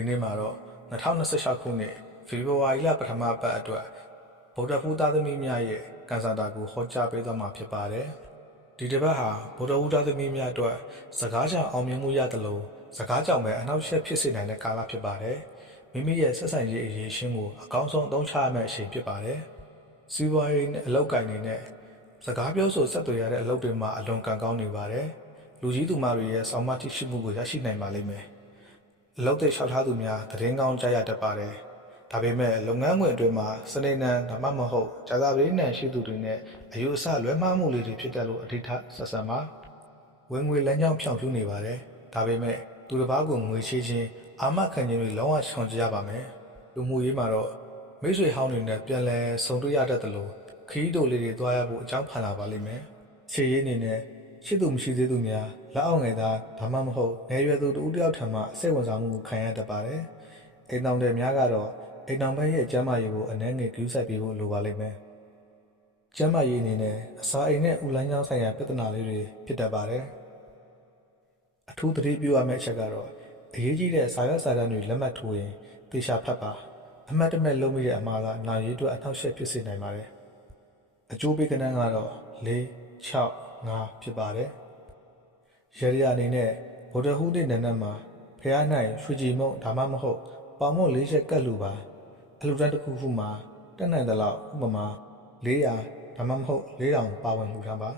ဒီနေ့မှာတော့2026ခုနှစ်ဖေဖော်ဝါရီလပထမပတ်အတွက်ဗုဒ္ဓဖူးသားသမီးများရဲ့ကန်ဆာတာကိုဟောကြားပေးသွားမှာဖြစ်ပါတယ်။ဒီတစ်ပတ်ဟာဗုဒ္ဓဖူးသားသမီးများအတွက်စကားကြောင့်အောင်မြင်မှုရတယ်လို့စကားကြောင့်ပဲအနောက်ရှက်ဖြစ်စေနိုင်တဲ့ကာလဖြစ်ပါတယ်။မိမိရဲ့ဆက်ဆံရေးအရေးရှင်းကိုအကောင်းဆုံးအသုံးချရမယ့်အချိန်ဖြစ်ပါတယ်။စီးပွားရေးနဲ့အလုပ်ကိုင်နေတဲ့စကားပြောဆိုဆက်သွယ်ရတဲ့အလုပ်တွေမှာအလွန်ကံကောင်းနေပါတယ်။လူကြီးသူမတွေရဲ့စောင့်မတိရှိမှုကိုရရှိနိုင်ပါလိမ့်မယ်။အလုပ်တွေလျှောက်ထားသူများသတင်းကောင်းကြားရတတ်ပါတယ်။ဒါပေမဲ့လုပ်ငန်းခွင်အတွင်းမှာစနေနံဒါမှမဟုတ်ဂျာသာပရိနံရှိသူတွေနဲ့အယူအဆလွဲမှားမှုတွေဖြစ်တတ်လို့အထိထားဆက်ဆံပါဝင်ငွေလမ်းကြောင်းဖြောင့်ဖြူးနေပါတယ်။ဒါပေမဲ့သူတစ်ပါးကိုငွေချေးခြင်းအာမခံခြင်းတွေလုံးဝရှောင်ကြရပါမယ်။လူမှုရေးမှာတော့မိတ်ဆွေဟောင်းတွေနဲ့ပြန်လည်ဆုံတွေ့ရတတ်တယ်လို့ခရီးတိုလေးတွေသွားရဖို့အကြောင်းဖန်လာပါလိမ့်မယ်။ခြေရင်းအနေနဲ့ရှိသူမရှိသေးသူများလက်အောက်ငယ်သားဒါမှမဟုတ်နေရွယ်သူတဦးတယောက်ထံမှစိတ်ဝင်စားမှုကိုခံရတတ်ပါတယ်။အိမ်တော်တွေများကတော့အိမ်တော်ဘက်ရဲ့ကျမ်းမာရေးကိုအနည်းငယ်ကူးစိုက်ပေးဖို့လိုပါလိမ့်မယ်။ကျမ်းမာရေးအနေနဲ့အစာအိမ်နဲ့ဥလန်းချောင်းဆိုင်ရာပြဿနာလေးတွေဖြစ်တတ်ပါတယ်။အထူးသတိပြုရမယ့်အချက်ကတော့အရေးကြီးတဲ့စာရွက်စာတမ်းတွေလက်မှတ်ထိုးရင်သေချာဖတ်ပါအမှတ်တမဲ့လုပ်မိတဲ့အမှားကနိုင်ရေးအတွက်အထောက်အပံ့ဖြစ်စေနိုင်ပါတယ်။အကျိုးပေးကဏ္ဍကတော့4 6 5ဖြစ်ပါတယ်။ရရအနေနဲ့ဗုဒ္ဓဟူးနေ့နံနက်မှာဖះ၌ရွှေကြည်မုံဒါမှမဟုတ်ပေါင်မုံ4ချက်ကတ်လူပါအလှူဒန်းတစ်ခုခုမှာတက်နိုင်သလောက်ဥပမာ400ဒါမှမဟုတ်4000ပါဝင်လှူထားပါ